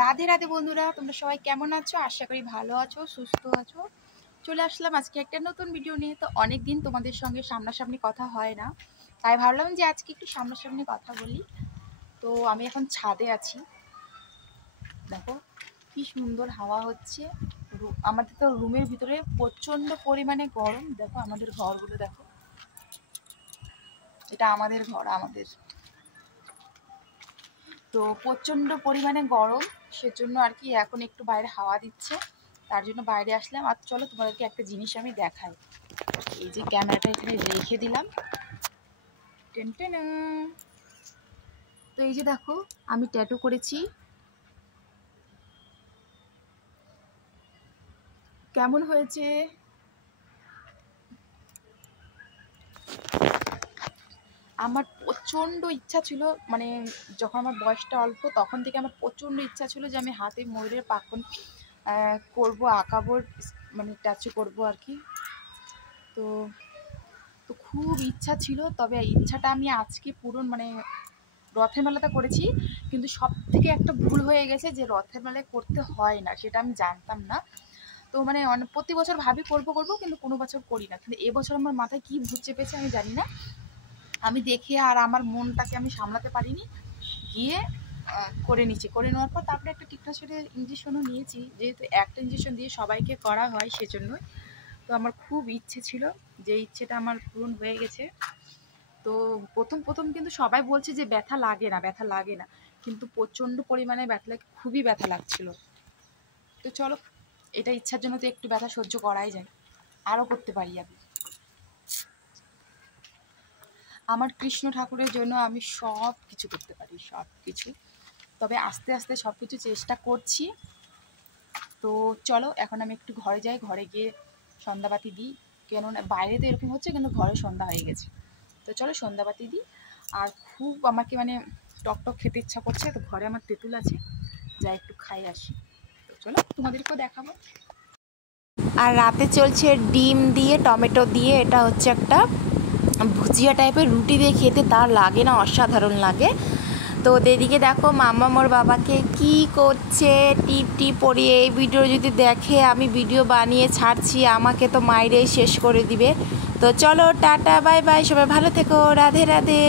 রাধে রাধে বন্ধুরা, তোমরা সবাই কেমন আছো? আশা করি ভালো আছো, সুস্থ আছো। চলে আসলাম আজকে একটা নতুন ভিডিও নিয়ে। তো অনেক দিন তোমাদের সঙ্গে সামনাসামনি কথা হয় না, তাই ভাবলাম যে আজকে একটু সামনাসামনি কথা বলি। তো আমি এখন ছাদে আছি, দেখো কি সুন্দর হাওয়া হচ্ছে। আমাদের তো রুমের ভিতরে প্রচণ্ড পরিমাণে গরম। দেখো আমাদের ঘরগুলো দেখো, এটা আমাদের ঘর। তো প্রচণ্ড পরিমাণে গরম, সেজন্য আর কি এখন একটু বাইরে হাওয়া দিচ্ছে, তার জন্য বাইরে আসলাম। আর চলো তোমাদেরকে একটা জিনিস আমি দেখাই। এই যে ক্যামেরাটা এখানে রেখে দিলাম, টেনটেনা। তো এই যে দেখো আমি ট্যাটু করেছি, কেমন হয়েছে? আমার প্রচণ্ড ইচ্ছা ছিল, মানে যখন আমার বয়সটা অল্প তখন থেকে আমার প্রচণ্ড ইচ্ছা ছিল যে আমি হাতে ময়ূরের পাখনা করবো, আঁকাবো, মানে ট্যাটু করবো আর কি। তো তো খুব ইচ্ছা ছিল, তবে ইচ্ছাটা আমি আজকে পূরণ, মানে রথের মেলাতে করেছি। কিন্তু সব থেকে একটা ভুল হয়ে গেছে যে রথের মেলায় করতে হয় না, সেটা আমি জানতাম না। তো মানে প্রতি বছর ভাবি করবো করবো, কিন্তু কোনো বছর করি না। কিন্তু এবছর আমার মাথায় কী ভূত চেপেছে আমি জানি না, আমি দেখে আর আমার মনটাকে আমি সামলাতে পারিনি, গিয়ে করে নেওয়ার পর তারপরে একটা টিকটকের ইঞ্জেকশনও নিয়েছি, যেহেতু একটা ইঞ্জেকশন দিয়ে সবাইকে করা হয় সেজন্যই। তো আমার খুব ইচ্ছে ছিল, যে ইচ্ছেটা আমার পূরণ হয়ে গেছে। তো প্রথম কিন্তু সবাই বলছে যে ব্যথা লাগে না, ব্যথা লাগে না, কিন্তু প্রচণ্ড পরিমাণে ব্যথা লাগে, খুবই ব্যথা লাগছিল। তো চলো, এটা ইচ্ছার জন্য তো একটু ব্যথা সহ্য করাই যায়, আরও করতে পারি আমি। আমার কৃষ্ণ ঠাকুরের জন্য আমি সব কিছু করতে পারি, সব কিছু। তবে আস্তে আস্তে সব কিছু চেষ্টা করছি। তো চলো এখন আমি একটু ঘরে যাই, ঘরে গিয়ে সন্ধ্যাবাতি দিই। কেননা বাইরে তো এরকম হচ্ছে, কিন্তু ঘরে সন্ধ্যা হয়ে গেছে। তো চলো সন্ধ্যাবাতি দিই। আর খুব আমাকে মানে টক খেতে ইচ্ছা করছে, তো ঘরে আমার তেঁতুল আছে, যা একটু খাই আসি। তো চলো তোমাদেরকেও দেখাবো। আর রাতে চলছে ডিম দিয়ে টমেটো দিয়ে, এটা হচ্ছে একটা ভুজিয়া টাইপের, রুটি দিয়ে খেতে তার লাগে না, অসাধারণ লাগে। তো ওদিকে দেখো মাম্মা মোর বাবাকে কি করছে, টিপ পরিয়ে। এই ভিডিও যদি দেখে, আমি ভিডিও বানিয়ে ছাড়ছি, আমাকে তো মাইরেই শেষ করে দিবে। তো চলো টাটা, বাই বাই, সবাই ভালো থেকো, রাধে রাধে।